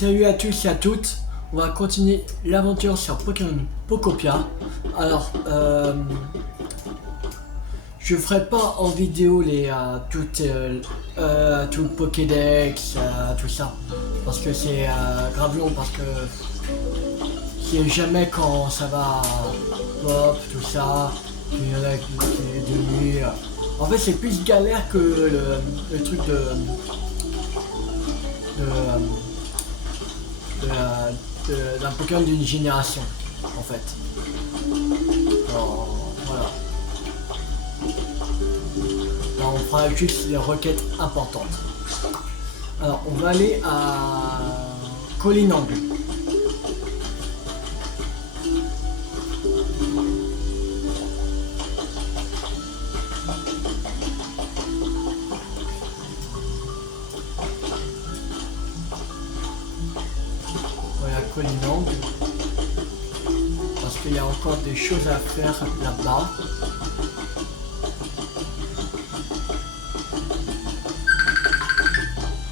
Salut à tous et à toutes, on va continuer l'aventure sur Pokémon Pokopia. Alors, je ferai pas en vidéo les tout le Pokédex, tout ça, parce que c'est grave long, parce que je sais jamais quand ça va pop, tout ça, il y en a qui est devenu. En fait, c'est plus galère que le truc d'un Pokémon d'une génération, en fait. Alors, voilà. Là, on fera juste les requêtes importantes. Alors, on va aller à Colinang. Colinang, parce qu'il y a encore des choses à faire là-bas.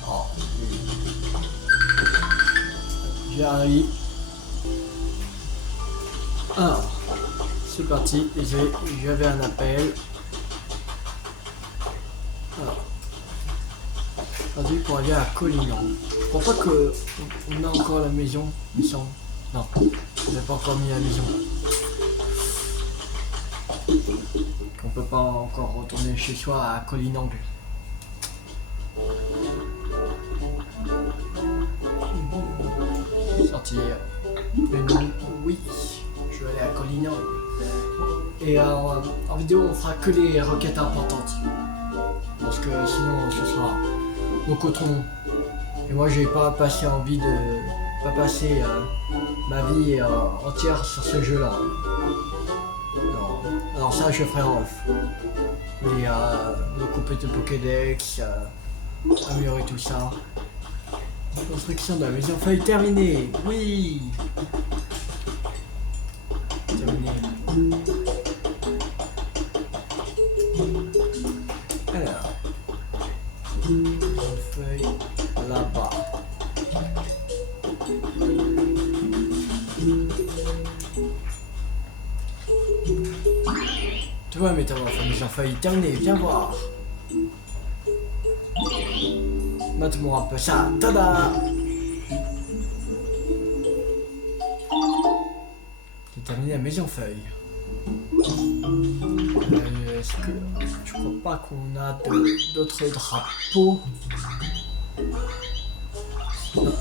Oh, j'arrive. Alors, c'est parti. J'avais un appel. Alors, vas-y pour aller à Colinang. Je crois pas que on a encore la maison, il me semble. Non, on n'a pas encore mis la maison. On peut pas encore retourner chez soi à Colinang. Sortir. Menu, oui, je vais aller à Colinang. Et en vidéo, on fera que les requêtes importantes. Parce que sinon, ce sera beaucoup trop long. Et moi, j'ai pas passé envie de pas passer ma vie entière sur ce jeu-là. Non. Alors ça, je ferai en off. Mais me couper de Pokédex, améliorer tout ça. Construction de la maison feuille terminée. Oui. Terminé. Alors. Feuille. Là-bas. Tu vois, mais t'as mis en failli terminer, viens voir. Mate-moi un peu ça, tada. J'ai terminé la maison feuille. Est-ce que je crois pas qu'on a d'autres drapeaux? Non.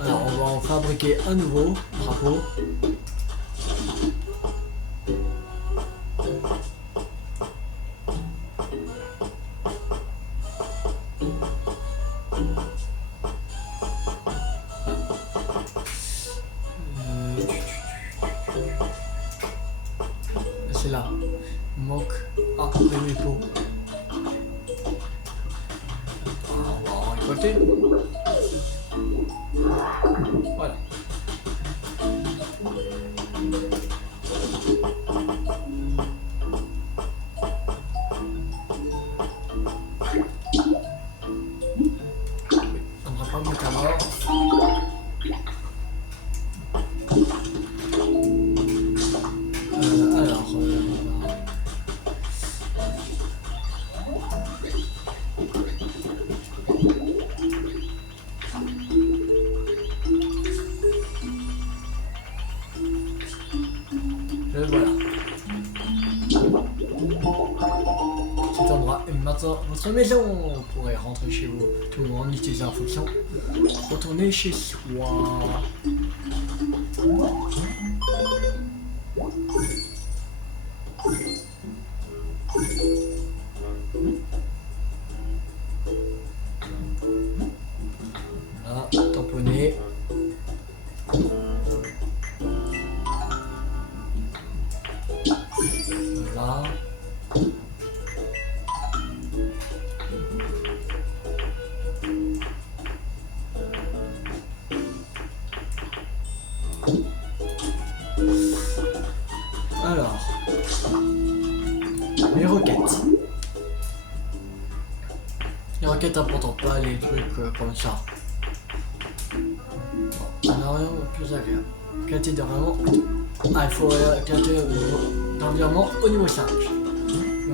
Alors on va en fabriquer un nouveau drapeau. C'est là. Il manque. Ah, les pots. On va en récolter. Voilà. On ne va pas mettre à mort. Voilà. Cet endroit est maintenant votre maison. Vous pourrez rentrer chez vous tout le monde, utiliser en fonction. Retourner chez soi. Voilà, tamponner. Voilà. Alors, les requêtes. Les requêtes importantes, pas les trucs comme ça. scénario plus agréable. Qualité d'environnement. Ah, il faut qualité d'environnement au niveau 5.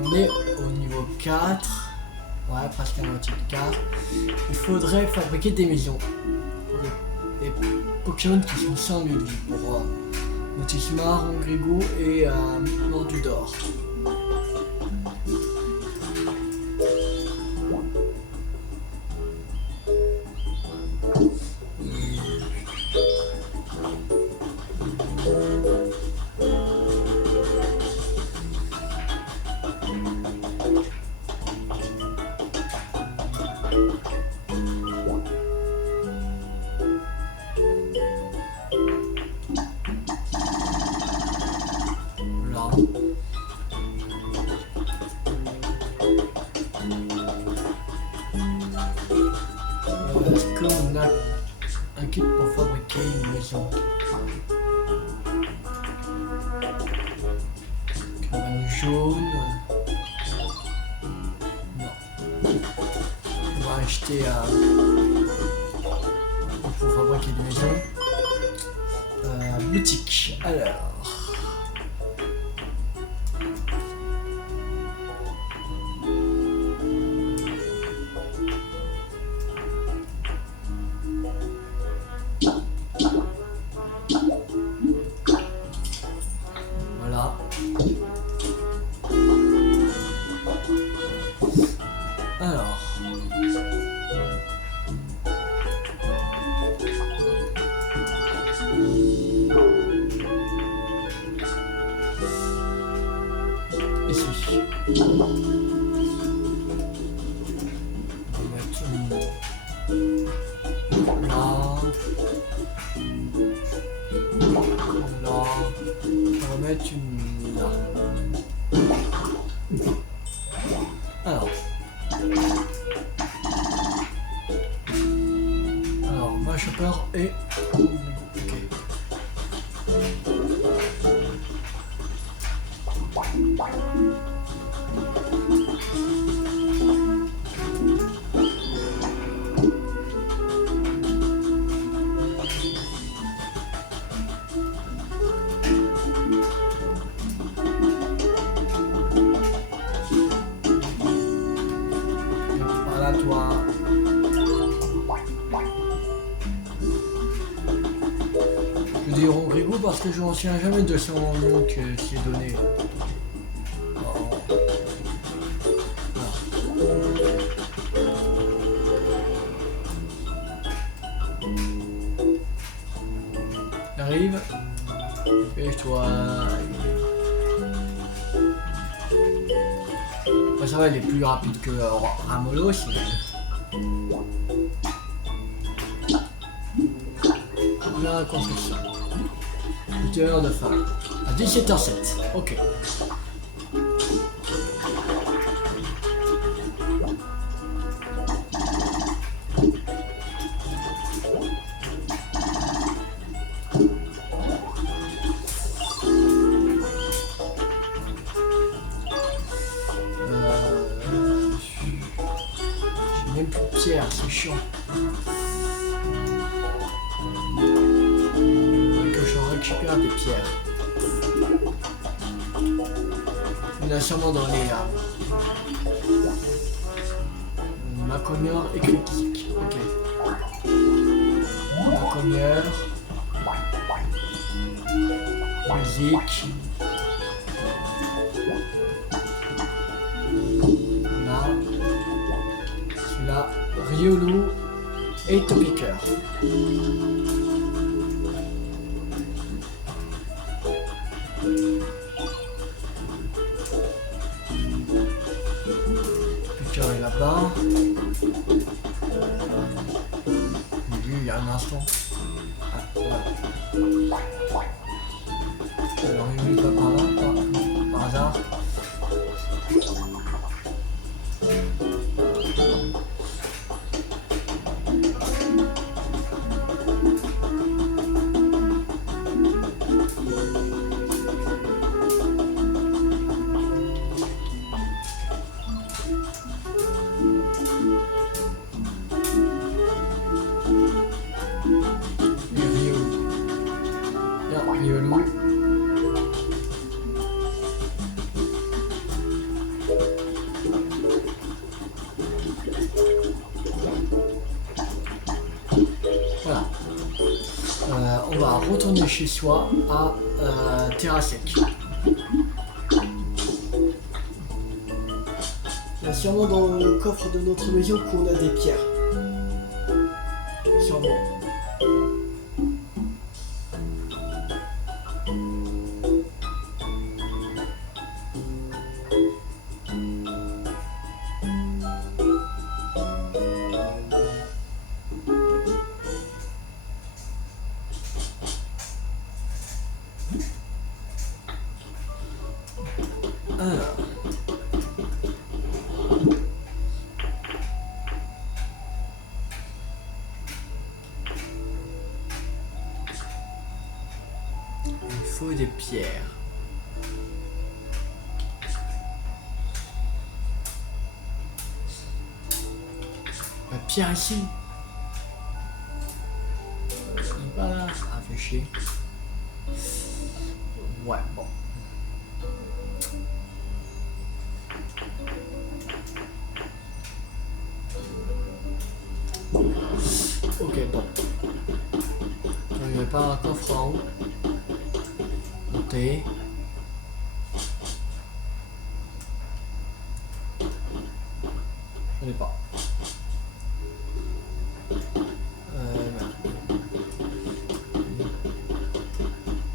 On est au niveau 4. Ouais, presque à moitié de 4. Il faudrait fabriquer des maisons. Des Pokémon qui sont sans lieu de vie pour Motismar, Ongrigo et Mordudor. Est-ce qu'on a un kit pour fabriquer une maison? Cabane jaune. Non. On va acheter pour fabriquer des maisons. Boutique. Alors. Voilà. Alors. Ici. On va mettre une... Là. Là. On va mettre une... Là. Alors, ma chopper et... Ok. Voilà toi. Je dis Ongrigo parce que je m'en souviens jamais de son nom qui est donné. Arrive et toi. Bah, ça va, il est plus rapide que Ramolos. La construction. 8h de fin. À 17h07. Ok. J'ai même plus de pierre, c'est chiant. Récupère des pierres. Il y en a sûrement dans les Maconior et critique. Ok. Maconior. Musique. Là. Celui-là. Riolu et Topiqueur. Est là-bas. J'ai vu il y a un instant. Ah, voilà. Alors il n'est pas par là, par hasard. Voilà. On va retourner chez soi à Terra Sec. Il y a sûrement dans le coffre de notre maison qu'on a des pierres. Sûrement. Alors. Il faut des pierres. La pierre ici. Voilà, ça fait chier. Ouais, bon. Ok, bon. Il n'y avait pas un coffre en haut. Monter. Je n'ai pas.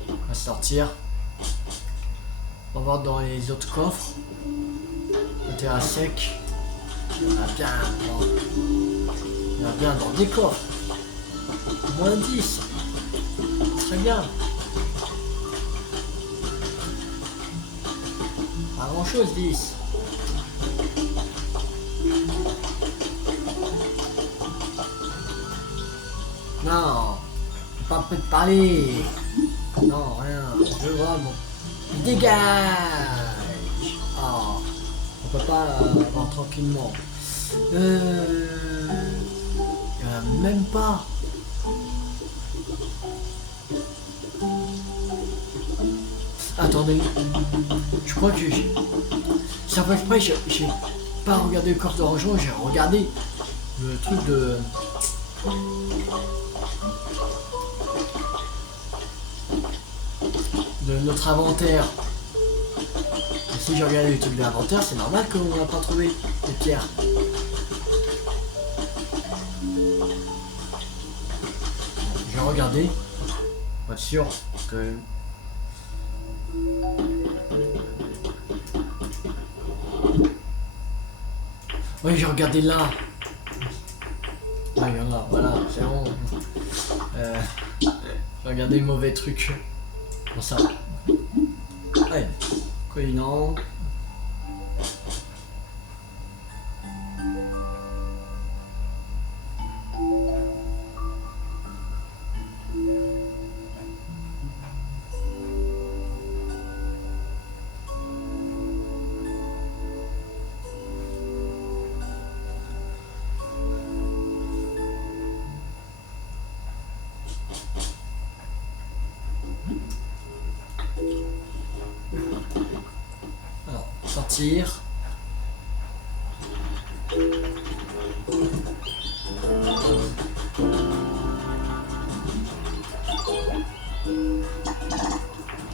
On va sortir. On va voir dans les autres coffres. Côté à sec. Il y en a bien. Il y en a bien dans des coffres. Moins 10. Très bien. Pas grand chose 10. Non. Pas peut parler. Non, rien. Je vois bon. Dégage. Oh. On peut pas voir tranquillement. Il n'y en a même pas. Attendez, je crois que ça fait exprès, j'ai pas regardé le corps de rangement, j'ai regardé le truc de notre inventaire. Et si j'ai regardé le truc de l'inventaire, c'est normal qu'on n'a pas trouvé les pierres. J'ai regardé, pas sûr que. Oui, j'ai regardé là. Ah, il y en a, voilà, c'est bon. J'ai regardé le mauvais truc. Bon, ça. Allez, collinant. Alors, sortir.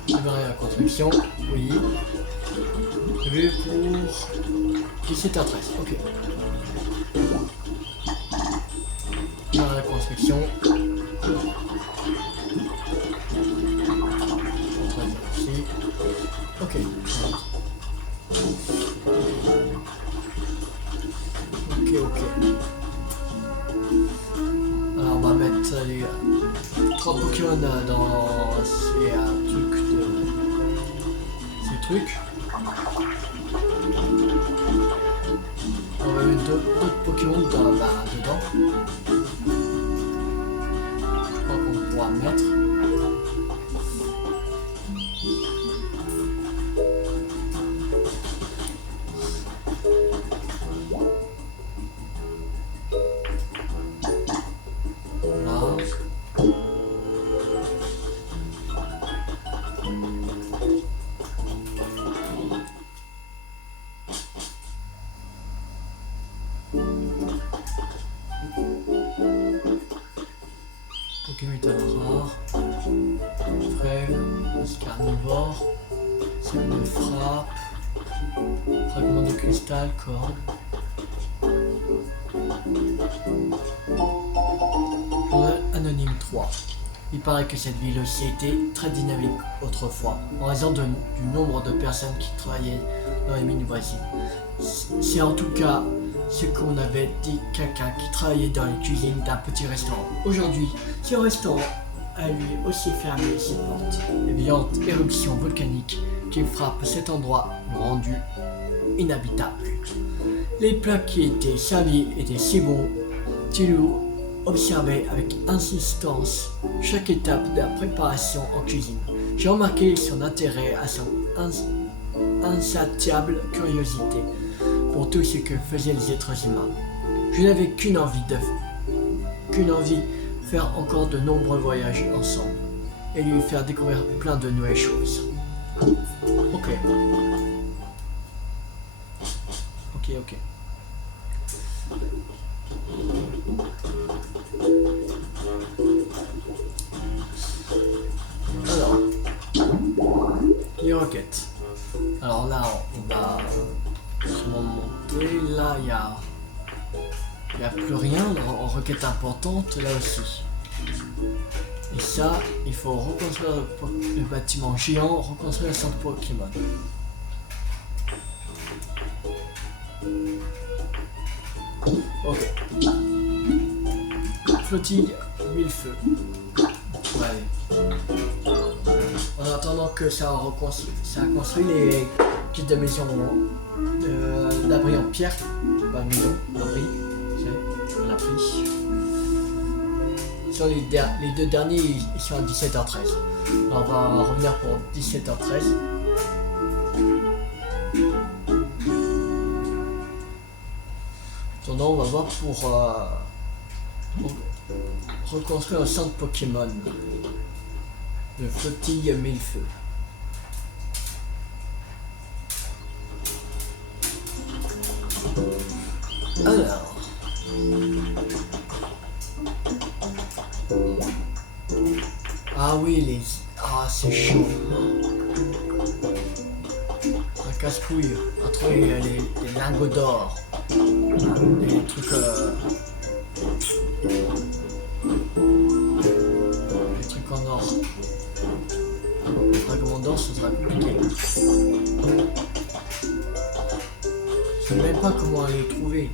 Démarrer la construction, oui. Prévu pour 17h13, ok. Démarrer la construction. Ici. Ok. Ok. Alors on va mettre les 3 Pokémon dans ces trucs. On va mettre d'autres Pokémon dedans. Je crois qu'on pourra mettre. métal rare, frêle, os carnivore, c'est de frappe, fragment de cristal, corde. Journal anonyme 3. Il paraît que cette ville aussi était très dynamique autrefois, en raison du nombre de personnes qui travaillaient dans les mines voisines. C'est en tout cas ce qu'on avait dit quelqu'un qui travaillait dans les cuisines d'un petit restaurant. Aujourd'hui, ce restaurant a lui aussi fermé ses portes. Les violentes éruptions volcaniques qui frappent cet endroit l'ont rendu inhabitable. Les plats qui étaient servis étaient si bons, Tilou observait avec insistance chaque étape de la préparation en cuisine. J'ai remarqué son intérêt à son insatiable curiosité pour tout ce que faisaient les êtres humains. Je n'avais qu'une envie, faire encore de nombreux voyages ensemble et lui faire découvrir plein de nouvelles choses. Ok. Alors, les roquettes. Alors là, on va sûrement monter. Là, il y a plus rien en requête importante là aussi. Et ça, il faut reconstruire le bâtiment géant, reconstruire le centre Pokémon. Ok. Flottille, mille-feux. Allez. En attendant que ça a construit les kits de maison d'abri en pierre. Pas maison, d'abri. On a pris. Sur les deux derniers, ils sont à 17h13. On va revenir pour 17h13. Attendant, on va voir pour reconstruire un centre Pokémon. Le flottille mille-feux. Alors. Ah oui, ah, c'est chaud. Un casse-couille. On a trouvé les lingots d'or. Les trucs... Les trucs en or. Les fragments d'or, ce sera compliqué. Je sais même pas comment les trouver.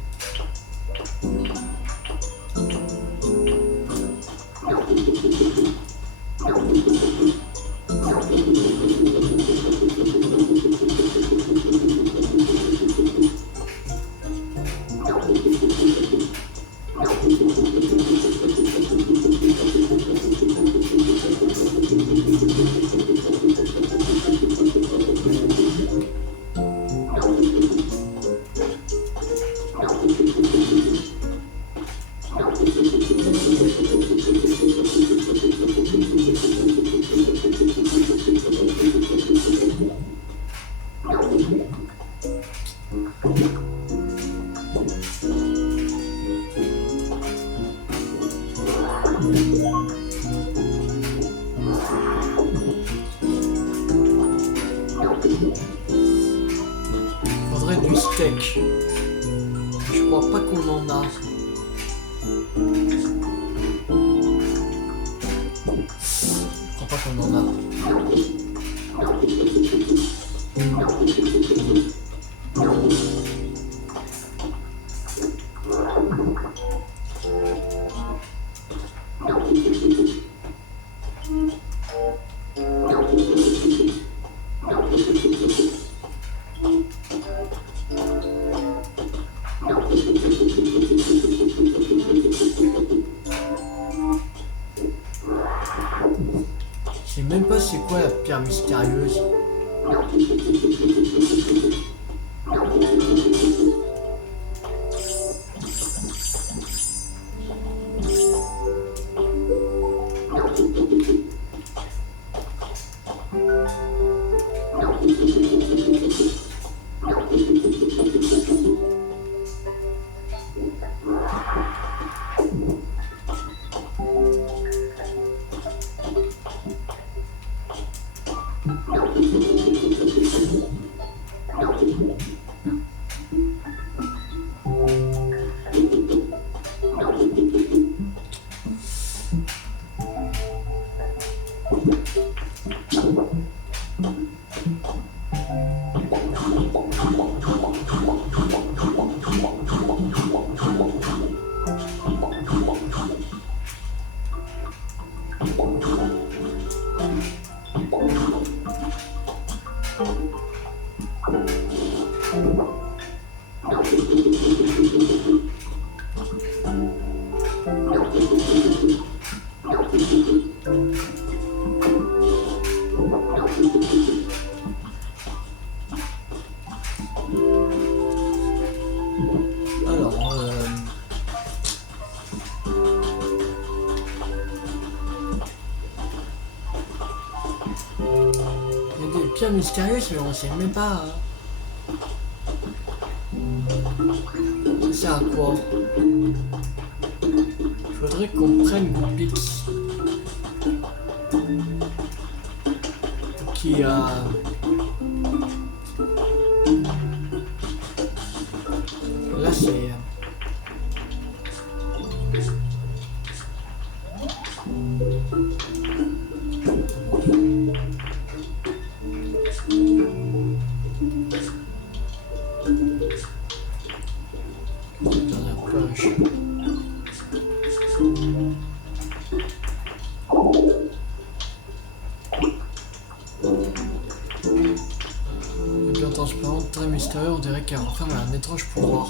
Faudrait du steak. Je crois pas qu'on en a. Je crois pas qu'on en a. Je sais même pas c'est quoi la pierre mystérieuse. Pierre mystérieuse, mais on sait même pas. Ça sert à quoi? Faudrait qu'on prenne Goupix. Qui a. Là c'est. Transparente, très mystérieux, on dirait qu'elle renferme un étrange pouvoir.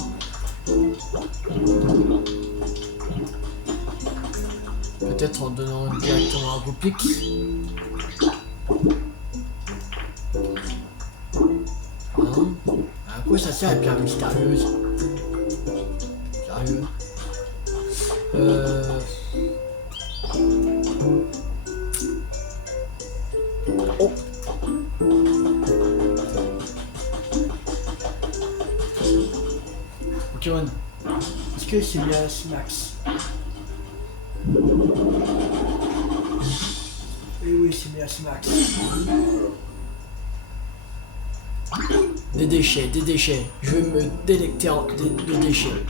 Peut-être en donnant directement un Goupix. Hein? À quoi ça sert la pierre mystérieuse? Sérieux? Oh! Pokémon, est-ce que c'est bien Max? Eh oui, c'est bien Max. Des déchets. Je vais me délecter de déchets.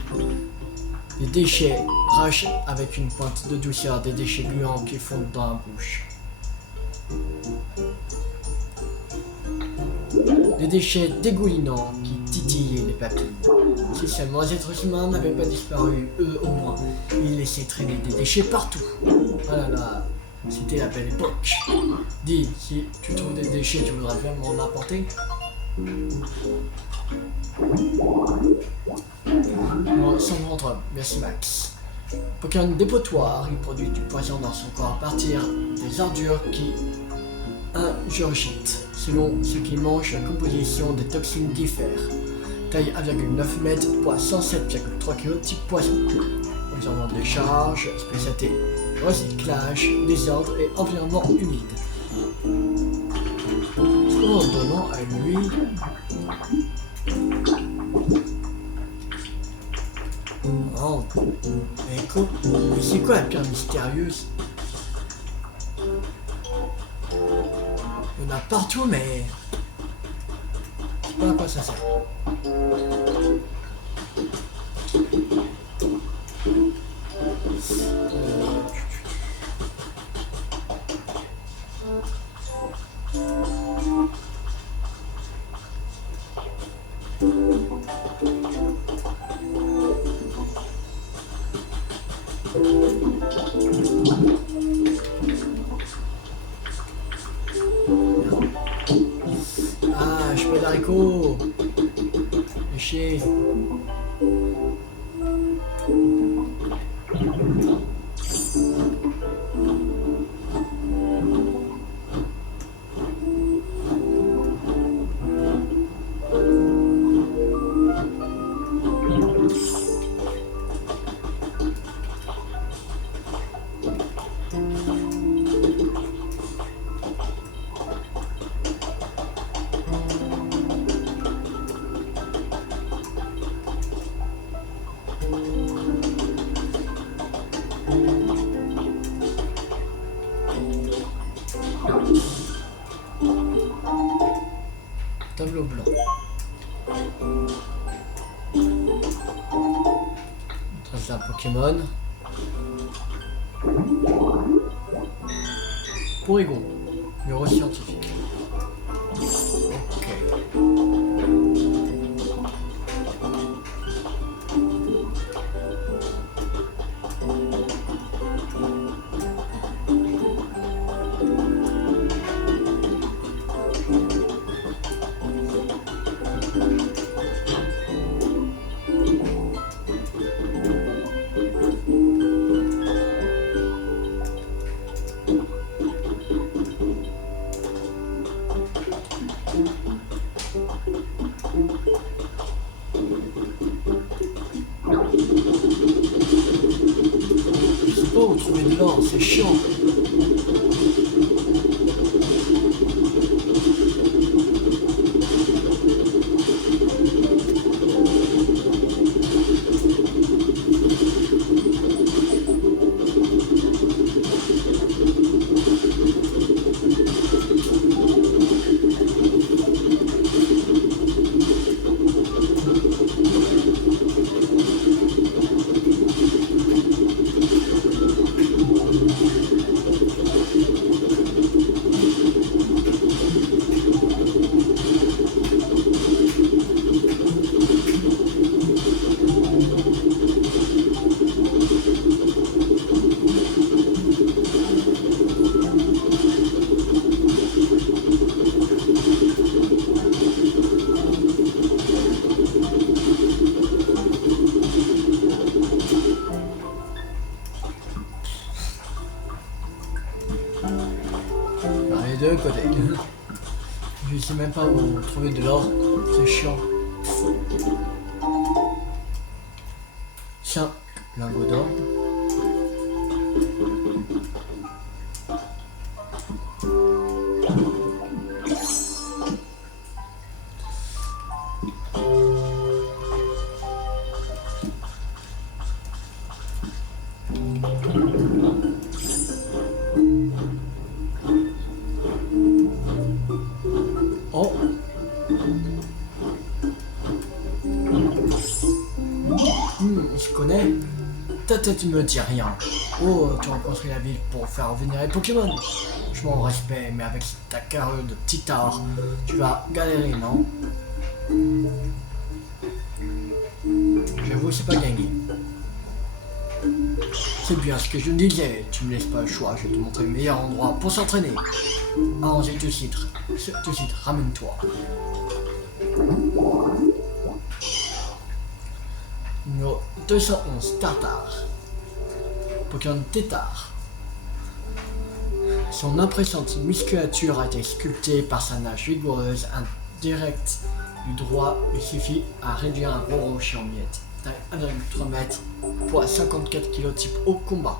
Des déchets rachent avec une pointe de douceur, des déchets gluants qui fondent dans la bouche. Des déchets dégoulinants qui titillent les papilles. Si seulement les êtres humains n'avaient pas disparu, eux au moins, ils laissaient traîner des déchets partout. Ah là là, c'était la belle époque. Dis, si tu trouves des déchets, tu voudrais bien m'en apporter? Bon, sans rentre, merci Max. Pokémon dépotoir, il produit du poison dans son corps à partir des ordures qui ingurgite. Selon ce qu'il mange, la composition des toxines diffère. Taille 1,9 m, poids 107,3 kg, type poison. Environnement de charge, spécialité recyclage, désordre et environnement humide. En donnant à lui. Oh, mais c'est quoi la pierre mystérieuse? Il y en a partout, mais je sais pas à quoi ça sert. Ah, je peux d'haricots. Chier. Tableau blanc. Trace d'un Pokémon. Porygon. Bureau scientifique. Ok. pas où trouver de l'or, c'est chiant. Les deux côtés. Je sais même pas où trouver de l'or, c'est chiant. Tiens, lingot d'or. Oh. On se connaît. Ta tête ne me dit rien. Oh, tu as construit la ville pour faire revenir les Pokémon. Je m'en respecte, mais avec ta carrure de petit art, tu vas galérer, non? J'avoue, c'est pas gagné. C'est bien ce que je me disais, tu me laisses pas le choix, je vais te montrer le meilleur endroit pour s'entraîner. Allons-y tout de suite, ramène-toi. Numéro 211, Tartare. Pokémon Tétard. Son impressionnante musculature a été sculptée par sa nage vigoureuse, un direct du droit lui suffit à réduire un gros rocher en miettes. Taille 1,3 m, poids 54 kg, type haut combat.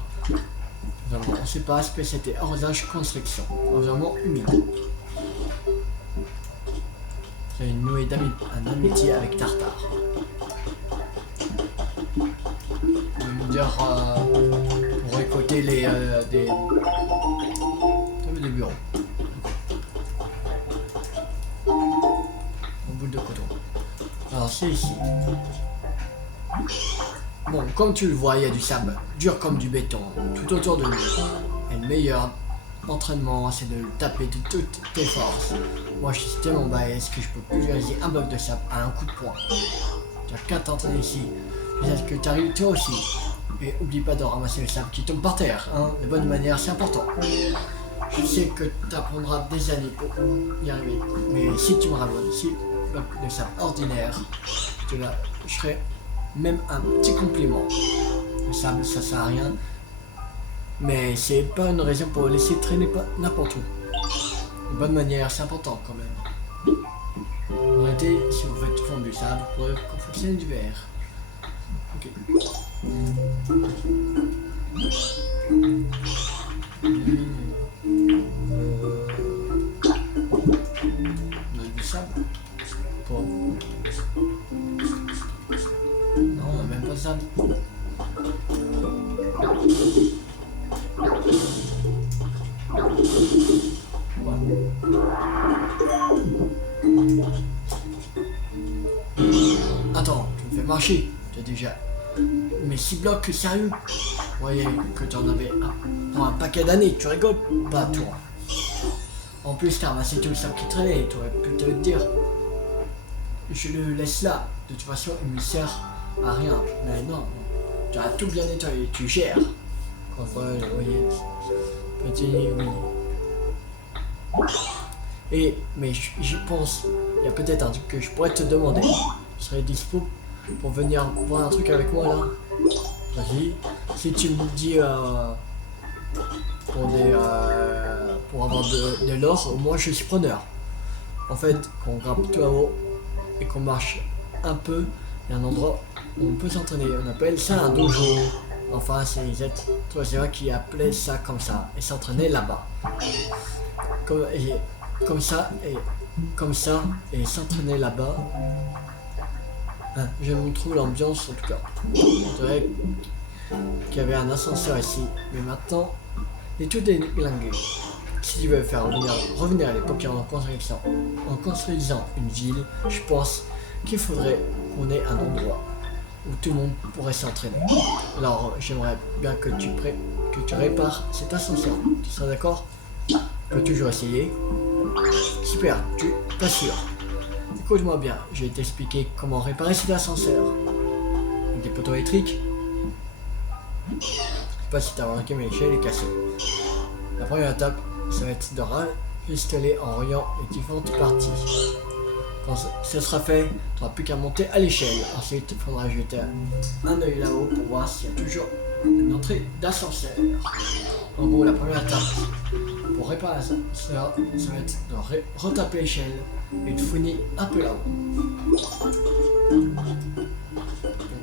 Environnement, on sait pas, spécialité arrosage, construction. Environnement humide. C'est une nouée un amitié avec Tartare. On va dire pour récolter des bureaux. En boule de coton. Alors c'est ici. Bon, comme tu le vois, il y a du sable, dur comme du béton, tout autour de lui. Et le meilleur entraînement, c'est de le taper de toutes tes forces. Moi, je suis tellement balèze que je peux pulvériser un bloc de sable à un coup de poing. Tu as qu'à t'entraîner ici. Est-ce que tu arrives toi aussi? Et oublie pas de ramasser le sable qui tombe par terre, hein. De bonne manière, c'est important. Je sais que tu apprendras des années pour y arriver. Mais si tu me ramènes ici, bloc de sable ordinaire, je ferai même un petit compliment. Le sable, ça sert à rien. Mais c'est pas une raison pour laisser traîner n'importe où. De bonne manière, c'est important quand même. Arrêtez, si vous faites fondre du sable, vous pourrez confectionner du verre. Ok. On a du sable. Bon. Non, on a même pas de sable. Attends, tu me fais marcher. Tu as déjà mais 6 blocs, sérieux? Vous voyez que tu en avais pour un paquet d'années, tu rigoles pas toi. En plus t'as ramassé tout le sable qui traînait, tu aurais pu te le dire. Je le laisse là, de toute façon il me sert à rien. Mais non, tu as tout bien nettoyé, tu gères. Enfin, vous voyez, petit oui. Et, mais j'y pense, il y a peut-être un truc que je pourrais te demander. Tu serais dispo pour venir voir un truc avec moi là? Vas-y. Si tu me dis pour avoir de l'or, au moins je suis preneur. En fait, quand on grimpe tout là-haut et qu'on marche un peu, il y a un endroit où on peut s'entraîner. On appelle ça un dojo. Enfin, c'est les êtres qui appelaient ça comme ça et s'entraînaient là-bas. Comme ça et s'entraîner là-bas. Hein, j'aime trop l'ambiance en tout cas. Je dirais qu'il y avait un ascenseur ici, mais maintenant, et tout est déglingué. Si tu veux faire revenir les Pokémon en construisant une ville, je pense qu'il faudrait qu'on ait un endroit où tout le monde pourrait s'entraîner. Alors, j'aimerais bien que tu répares cet ascenseur. Tu seras d'accord? Tu peux toujours essayer. Super, tu t'assures. Écoute-moi bien, je vais t'expliquer comment réparer cet ascenseur. Avec des poteaux électriques. Je sais pas si t'as remarqué, mais l'échelle est cassée. La première étape, ça va être de rafistoler en reliant les différentes parties. Quand ce sera fait, tu n'auras plus qu'à monter à l'échelle. Ensuite, il faudra jeter un œil là-haut pour voir s'il y a toujours une entrée d'ascenseur. En gros, la première étape pour réparer l'ascenseur, ça va être de retaper l'échelle et de fouiner un peu là-haut.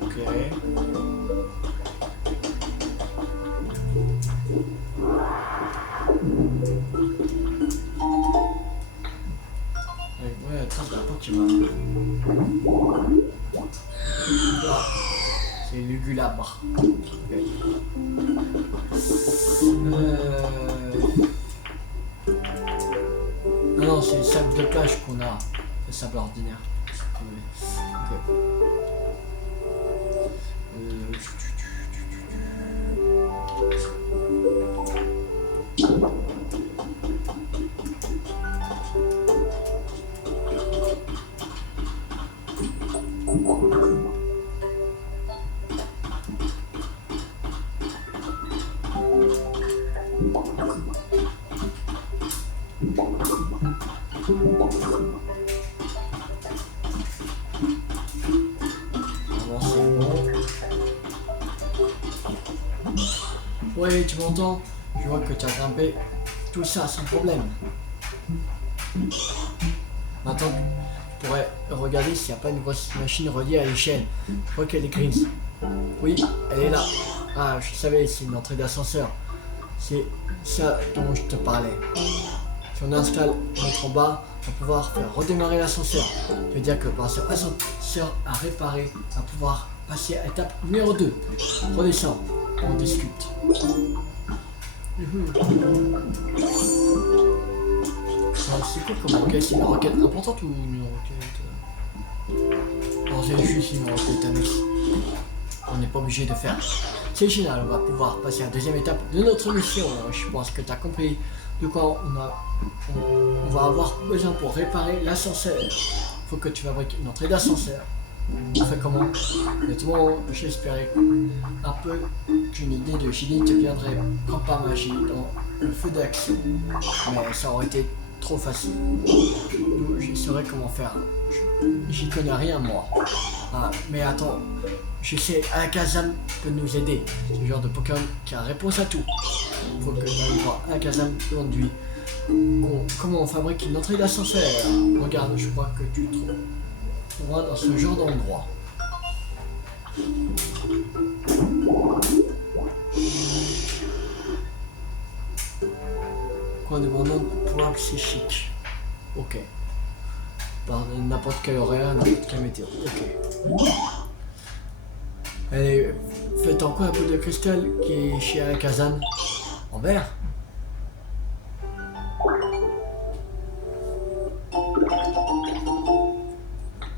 Ok. Ouais, attends, c'est un Pokémon. Ah, c'est Lugulabre. Okay. Non, c'est le sable de plage qu'on a. C'est le sable ordinaire. Ok. Oui, tu m'entends? Je vois que tu as grimpé tout ça sans problème. Maintenant, tu pourrais regarder s'il n'y a pas une grosse machine reliée à l'échelle. Je vois qu'elle est grise. Oui, elle est là. Ah, je savais, c'est une entrée d'ascenseur. C'est ça dont je te parlais. Si on installe notre en bas, on va pouvoir faire redémarrer l'ascenseur. Ça veut dire que par cet ascenseur à réparer, on va pouvoir passer à l'étape numéro 2. Redescends, on discute. C'est quoi comme requête? C'est une requête importante ou une requête? Non, c'est juste une requête annexe. On n'est pas obligé de faire. C'est génial, on va pouvoir passer à la deuxième étape de notre mission. Je pense que tu as compris de quoi on va avoir besoin pour réparer l'ascenseur. Il faut que tu fabriques une entrée d'ascenseur. On fait comment? Honnêtement, j'espérais un peu qu'une idée de génie te viendrait comme par magie dans le feu d'action. Mais ça aurait été trop facile. Je saurais comment faire. J'y connais rien moi. Ah, mais attends, je sais, Alakazam peut nous aider. C'est le genre de Pokémon qui a réponse à tout. Il faut que j'aille voir Alakazam aujourd'hui. Comment on fabrique une entrée d'ascenseur? Regarde, je crois que tu trouveras dans ce genre d'endroit. Quoi demandant de pouvoir psychique. Ok. Par n'importe quel horaire, n'importe quelle météo. Ok. Elle est faite en quoi la boule de cristal qui est chez Alakazam? En verre?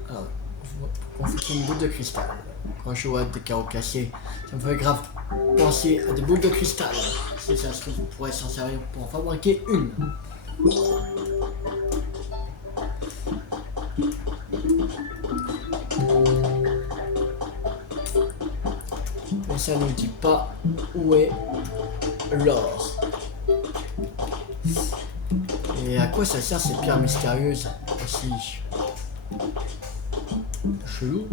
Alors, on fait une boule de cristal. Quand je vois des carreaux cassés, ça me fait grave penser à des boules de cristal. Si ça se trouve, on pourrait s'en servir pour en fabriquer une. Mais ça ne dit pas où est l'or. Et à quoi ça sert ces pierres mystérieuses aussi? Chelou.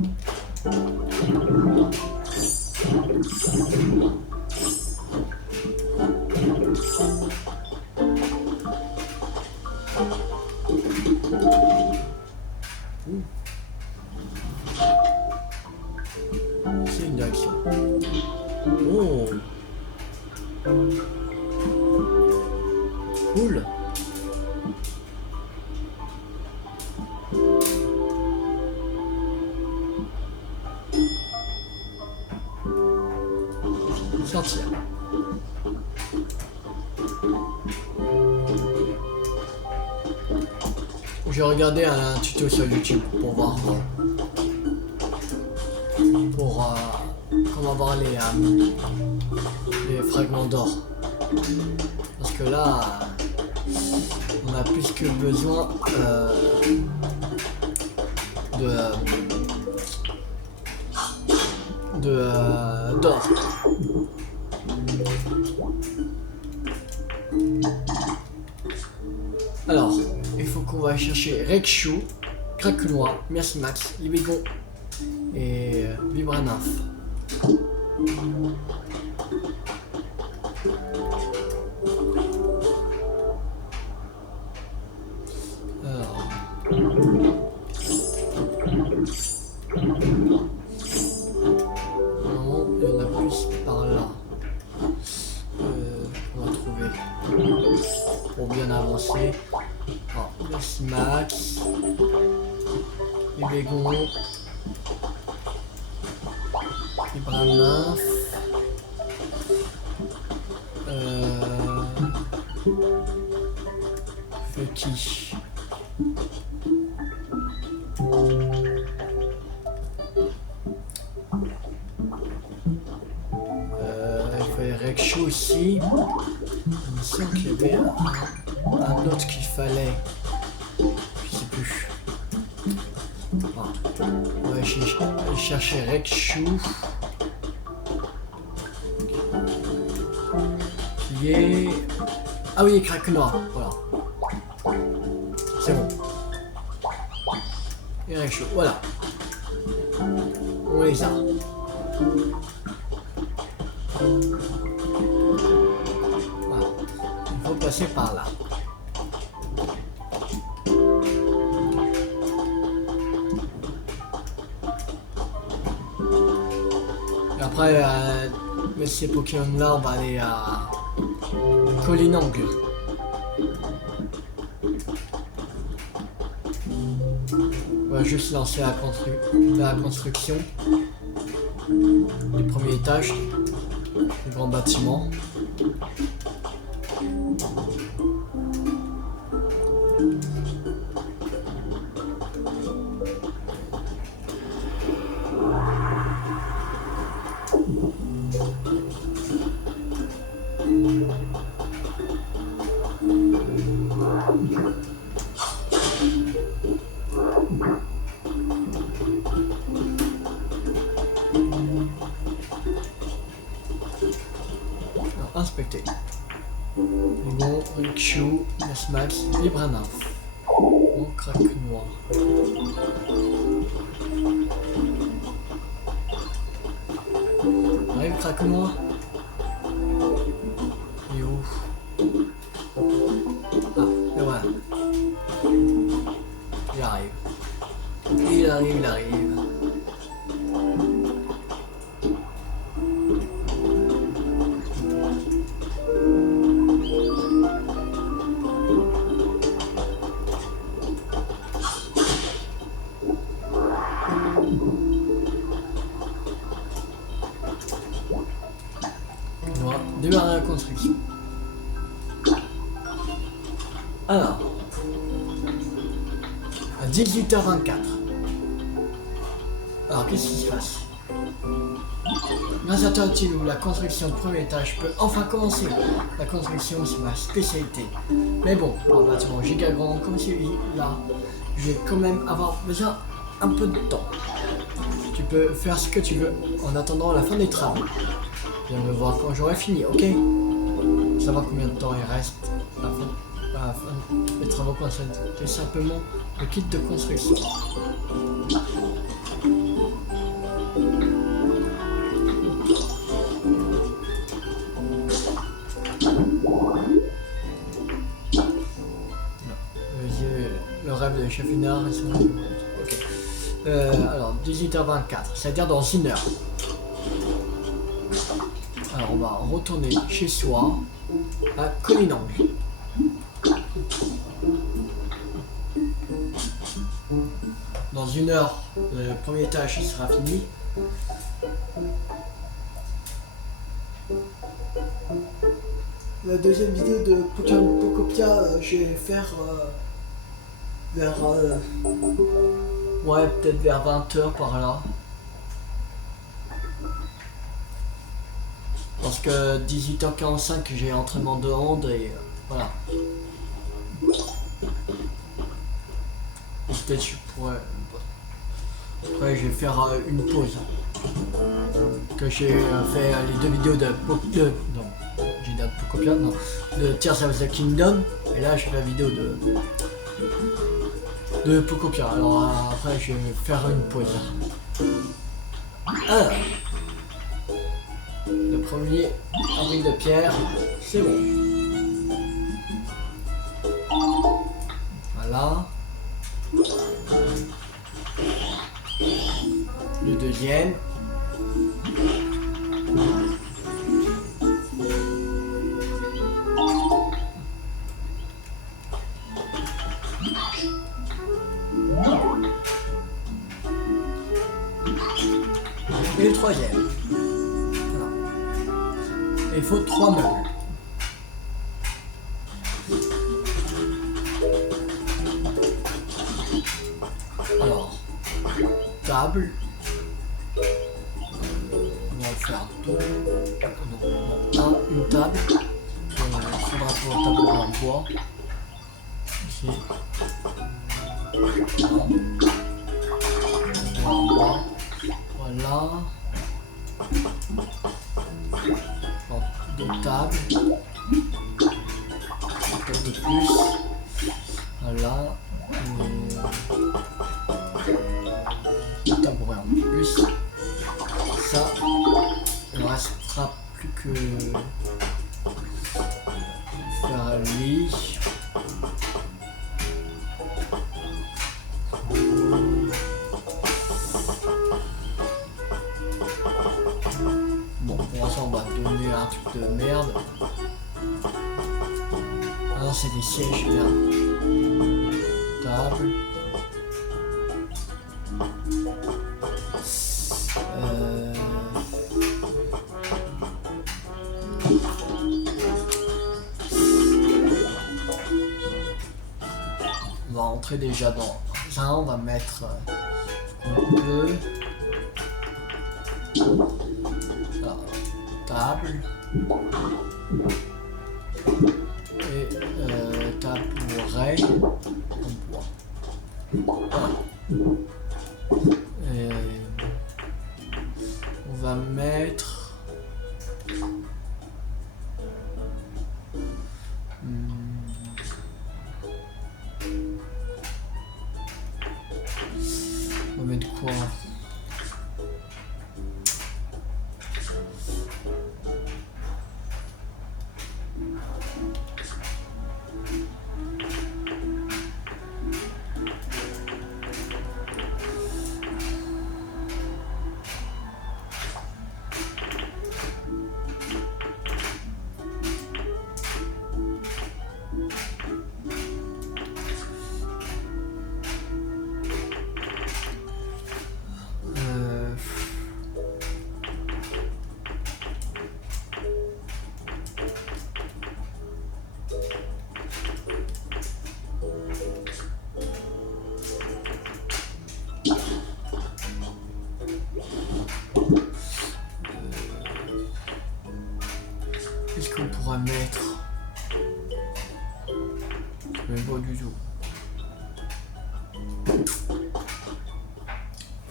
C'est une direction. Oh. Cool. Sortir. J'ai regardé un tuto sur YouTube pour voir comment avoir les fragments d'or. Parce que là, on a plus que besoin d'or. Alors, il faut qu'on va chercher Raichu, Krakenoa, Mercimax, Libigon et Vibranaf. Alors. Non, il y en a plus par là. On va trouver pour bien avancer. Alors, Mercimax, Libigon, Vibranaf. Petit. Il fallait Raichu aussi. Il me semble qu'il y avait un autre qu'il fallait. Je sais plus. Ah. On va aller chercher Raichu. Qui est... Ah oui, Krakenoa, voilà. C'est bon. Et Raichu, voilà. On les a. Voilà. Il faut passer par là. Et après, mais ces Pokémon là, on va aller à Colinang. On va juste lancer la construction du premier étage du grand bâtiment. Inspecter. Bon, Raichu, Mercimax, Vibranaf. Bon, Krakenoa. Arrive Krakenoa. Il est où? Ah, et voilà. Il arrive. Il arrive. Démarrer la construction. Alors, à 18h24. Alors, qu'est-ce qui se passe? Grâce à toi, Tilou, la construction de premier étage peut enfin commencer. La construction, c'est ma spécialité. Mais bon, pour un bâtiment giga grand comme celui-là, je vais quand même avoir besoin un peu de temps. Tu peux faire ce que tu veux en attendant la fin des travaux. Viens me voir quand j'aurai fini, ok? Savoir combien de temps il reste à la fin des travaux concernent simplement le kit de construction. Le rêve de Chaffinard et son... Ok. Alors, 18h24, c'est-à-dire dans 1 heure. Alors, on va retourner chez soi à Collinange. Dans 1 heure, le premier tâche sera fini. La deuxième vidéo de Pokémon Pocopia, je vais faire vers ouais, peut-être vers 20 h par là. Parce que 18 h 45 j'ai entraînement de hand et voilà. Peut-être je pourrais. Après je vais faire une pause. Que j'ai fait les 2 vidéos de non, j'ai dit Pocopia, non, de Tears of the Kingdom. Et là je fais la vidéo de Pocopia. Alors après je vais faire une pause. Alors, le premier avril de pierre, c'est bon. Voilà. Le deuxième. Et le troisième. Voilà. Et il faut 3 meubles. Alors, table. On va faire 2. Non, une table. Il faudra pour un tableau en bois. Ici. Voilà. Bon, 2 tables. Peut-être de plus. Voilà. Et... tabouret en plus. Ça, il ne restera plus que faire un lit. Bon, pour l'instant, on va donner un truc de merde. Ah non, c'est des sièges, merde. Table. On va entrer déjà dans un, on va mettre un peu la table et tabouret en bois. Voilà. Et on va mettre on va mettre quoi? Qu'est-ce qu'on pourra mettre? Même pas du tout.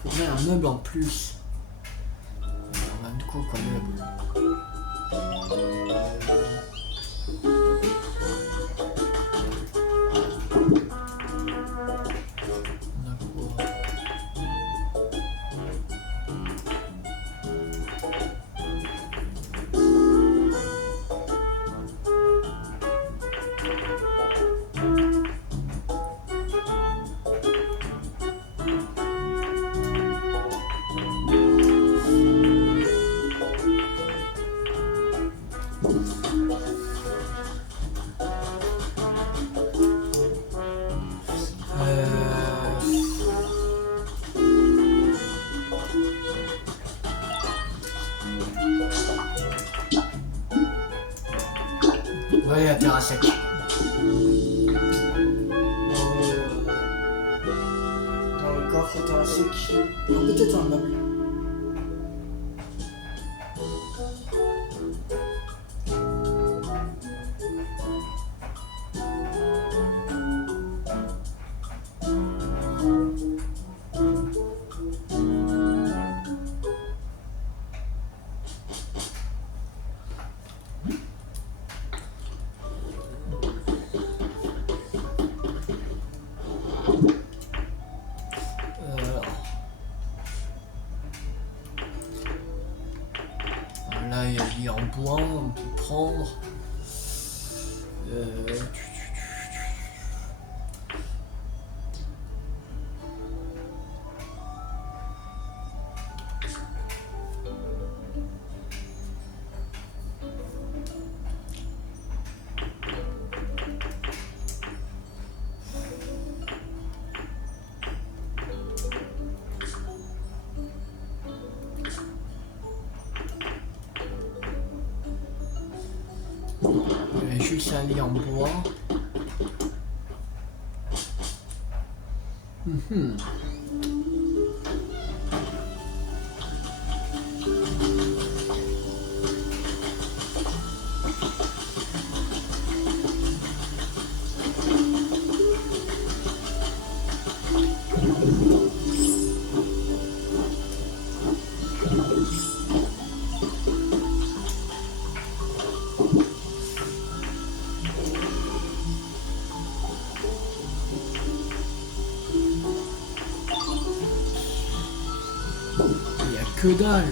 Faudrait un meuble en plus. On va mettre quoi comme meuble? Ouais, la terre à sec. Dans le coffre, la terre à sec. Non, peut-être un meuble. Là, il y a des en bois, on peut prendre. Juste un lit en bois. Il y a que dalle.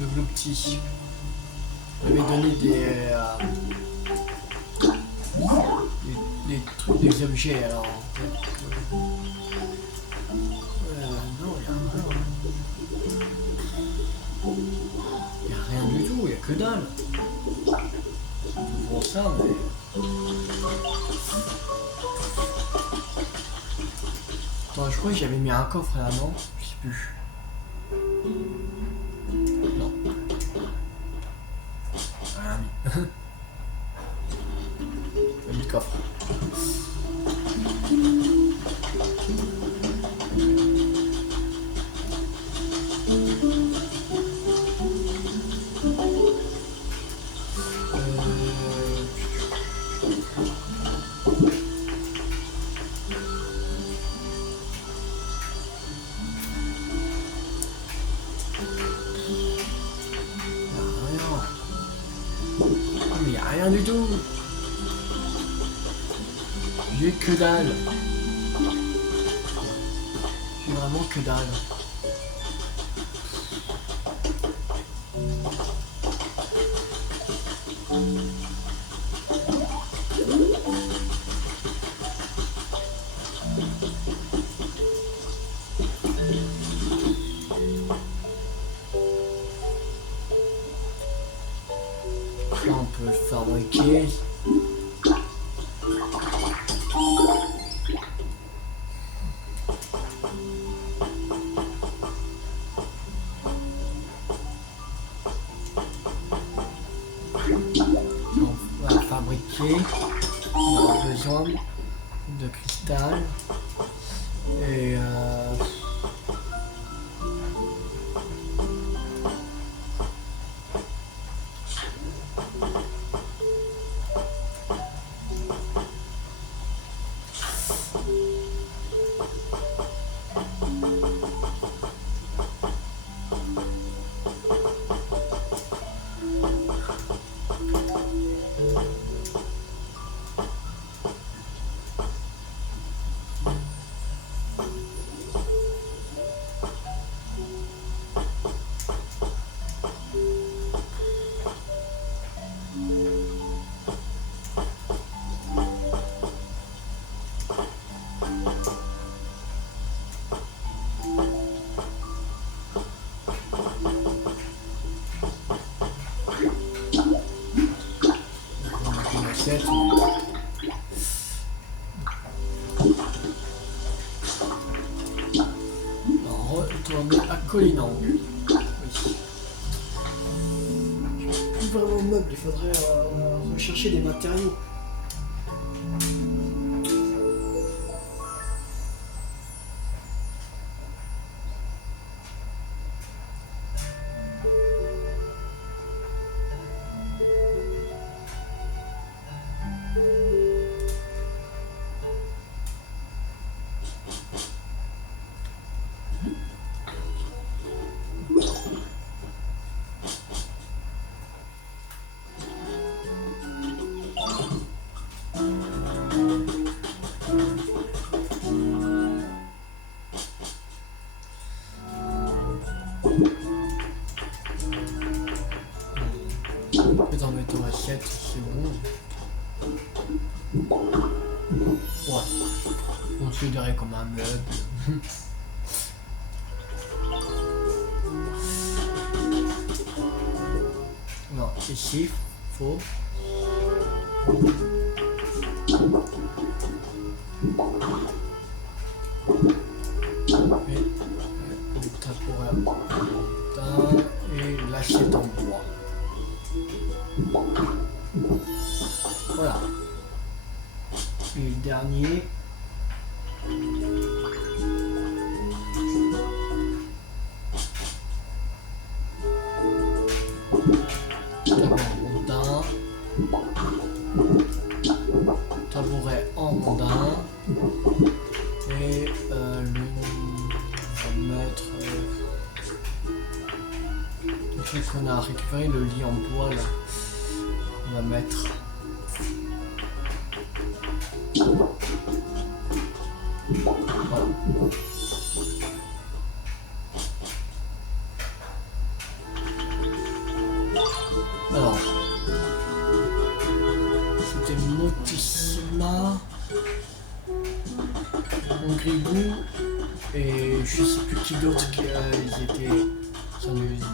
Le petit. Il m'avait donné des objets alors. Non, il n'y a rien du tout, il n'y a que dalle. Bon ça, mais... Attends, je crois que j'avais mis un coffre là, non? Je sais plus. Non. Rien mis. J'ai mis le coffre. Rien du tout. J'ai que dalle. J'ai vraiment que dalle. Là, on peut fabriquer. On va fabriquer. On aura besoin de cristal. Et retourner à Kolinang. Oui. Plus vraiment de meubles, il faudrait rechercher des matériaux. Les en mettre aux assiettes, c'est bon. Ouais, considéré comme un meuble. Non, ici, faut. Et le tabouret et l'assiette en bois. Voilà. Et le dernier. D'abord rondin. Tabouret en rondin. Et on va mettre le truc qu'on a récupéré, le lit en bois là. On va mettre voilà. Alors c'était Motissima, Grigou et je sais plus qui d'autre qui ils étaient sur l'usine.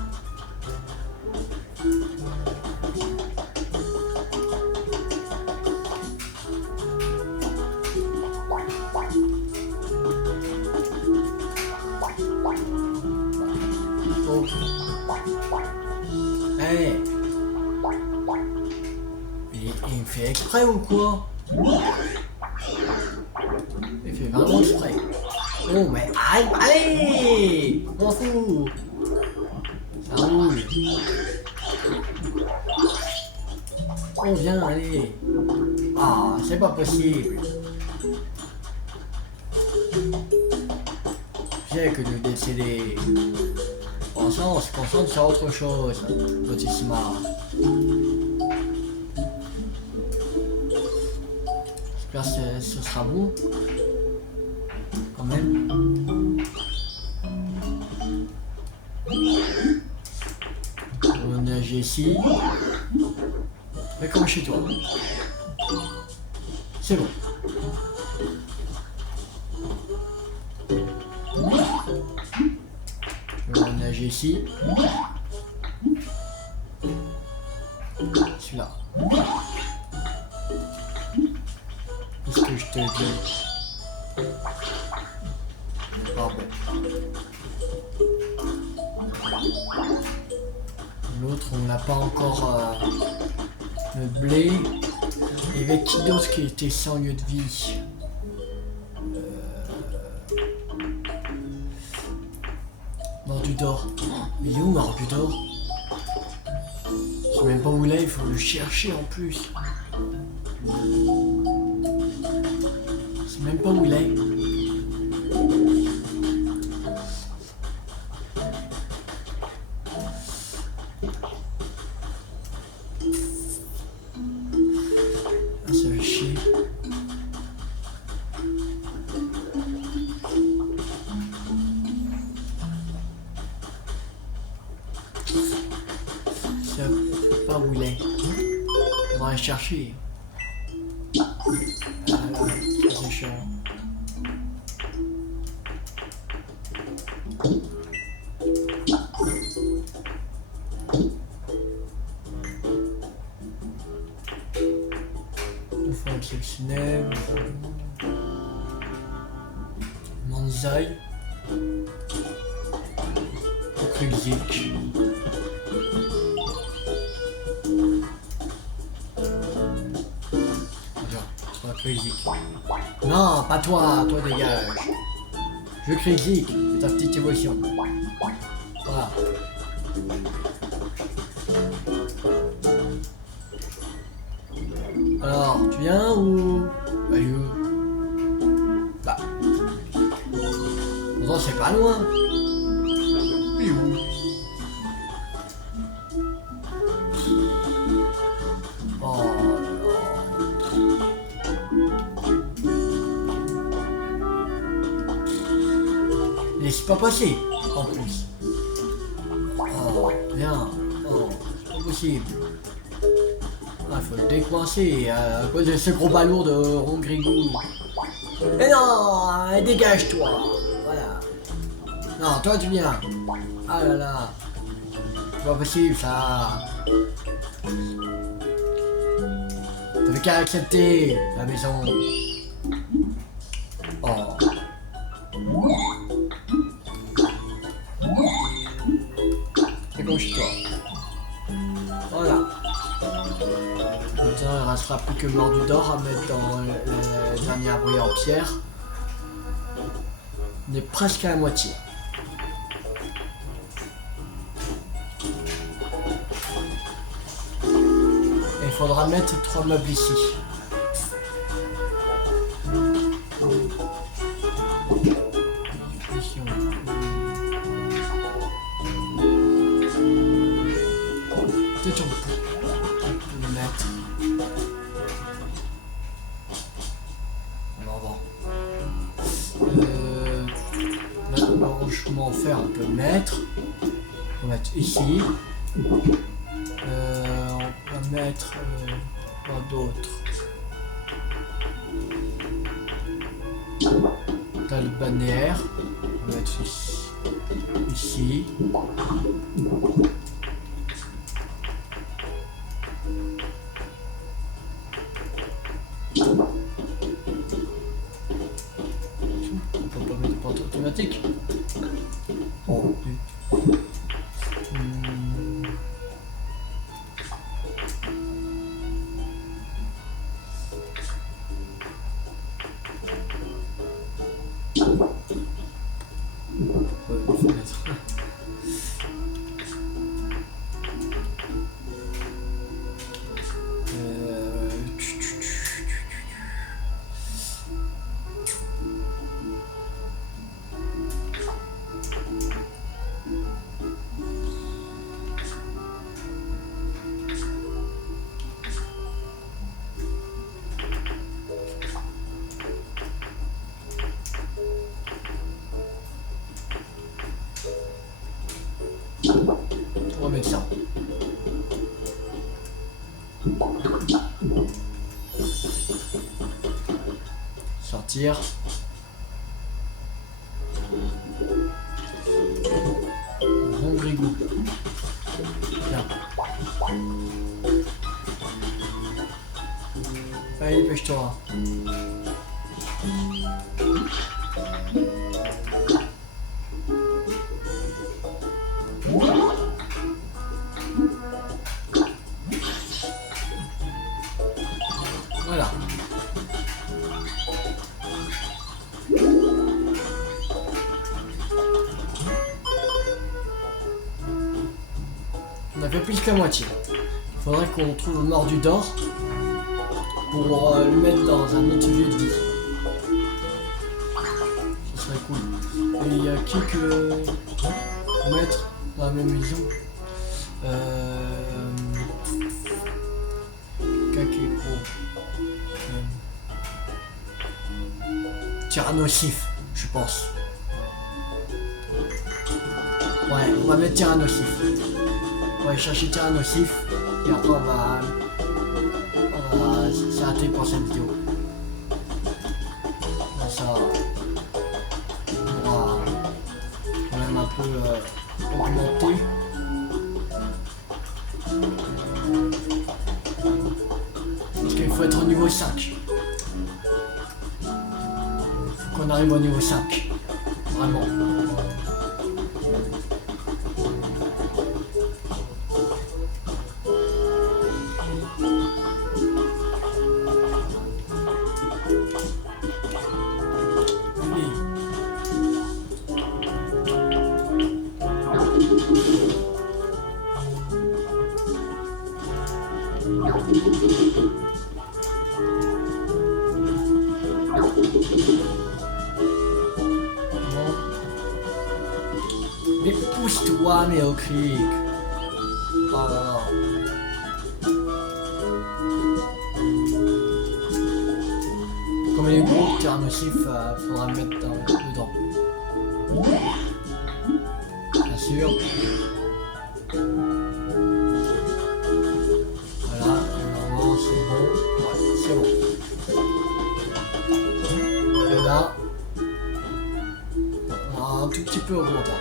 Hey. Il me fait exprès ou quoi? Il fait vraiment exprès. Oh mais allez, on m'en fout. Ça roule. On vient, allez. Ah, c'est pas possible. J'ai que de décéder. On se concentre sur autre chose, Motissima. J'espère que ce sera bon. Quand même. On nage ici. Mais comme chez toi. C'est bon. On nage ici. Celui-là. Qu'est-ce que je te dis? Pardon. L'autre, on n'a pas encore le blé. Il y avait qui d'autre qui était sans lieu de vie? Mordudor. Mais il est où Mordudor? Je sais même pas où il est, il faut le chercher en plus. Je sais même pas où il est. Ah, ça fait chier. Je sais pas où il est. On va aller chercher. C'est chiant. Une fois exceptionnel. Manzai. Crixic. Toi, Crixic. Non, pas toi, toi dégage. Je veux Crixic, c'est ta petite évolution. Voilà. Alors, tu viens ou... Bah... Pourtant c'est pas loin. Oui, où? Oh là là. Mais c'est pas possible, en plus. Oh, viens. Oh, c'est pas possible. Ah, faut le décoincer à cause de ce gros ballon de Rongrigou. Mais non, dégage-toi. Voilà. Non, toi tu viens. Ah là là. C'est pas possible ça. T'avais qu'à accepter la maison. Oh. C'est comme chez toi. Voilà. Maintenant, il restera plus que mort du d'or à mettre dans le dernier abri en pierre. On est presque à la moitié. Et il faudra mettre 3 meubles ici. Ici peut-être on peut le mettre. On va voir. L'arrangement faire, on peut le mettre. On va mettre ici. On va mettre quoi d'autre. T'as le balnéaire. On va mettre ici. On peut pas mettre de porte automatique. Oh, oui. On va mettre ça. Sortir. Rongrigou. Bien. Allez, dépêche-toi. Voilà. On a fait plus qu'à moitié. Il faudrait qu'on trouve le mordu d'or pour le mettre dans un autre lieu de vie. Ce serait cool. Et il y a qui que mettre dans la même maison. Kakeko. Tyrannosif, je pense. Ouais, on va mettre Tyrannosif. On va aller chercher Tyrannosif et après on va s'arrêter pour cette vidéo. Comme ça, on pourra quand même un peu augmenter. Parce qu'il faut être au niveau 5. Faut qu'on arrive au niveau 5. Vraiment. Mais pousse-toi, Néoclique. Oh là là. Comme les groupes nocifs, faudra me mettre dedans. Bien sûr. Voilà, normalement c'est bon. Ouais, c'est bon. Et là, on a un tout petit peu augmenté.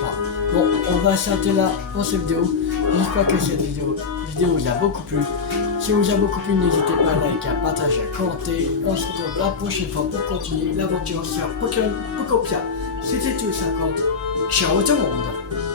Voilà. Bon, on va s'arrêter là pour cette vidéo. J'espère que cette vidéo vous a beaucoup plu. Si vous a beaucoup plu, n'hésitez pas à liker, à partager, à commenter. On se retrouve la prochaine fois pour continuer l'aventure sur Pokémon Pokopia. C'était tout 50. Ciao tout le monde!